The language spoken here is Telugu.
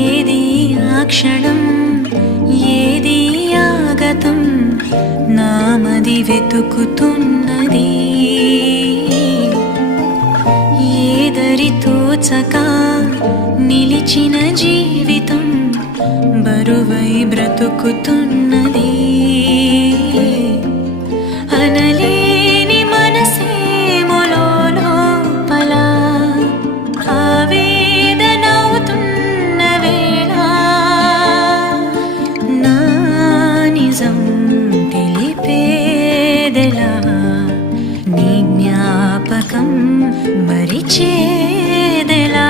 ఏది ఆ క్షణం, ఏది ఆగతం, నామది వెతుకుతున్నది. ఏదరి తోచక నిలిచిన జీవితం బరువై బ్రతుకుతున్నది. అనలేని మనసేమో లోపల ఆవేదనవుతున్న వేళ నా నిజం తెలిపేదెలా, నీ జ్ఞాపకం మరిచేదెలా.